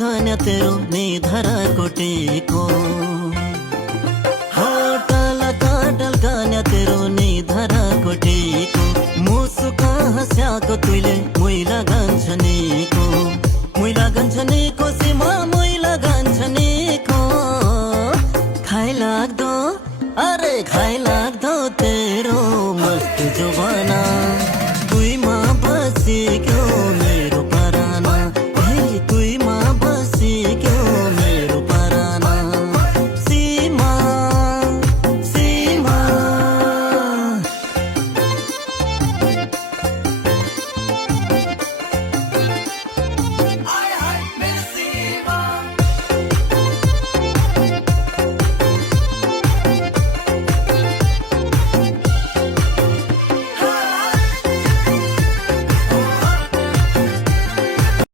खाना तेरो निधरा कोटेको होटल काटल खाना तेरो निधरा कोटेको मुसुका हस्याको तुइले मैला गान्छ नि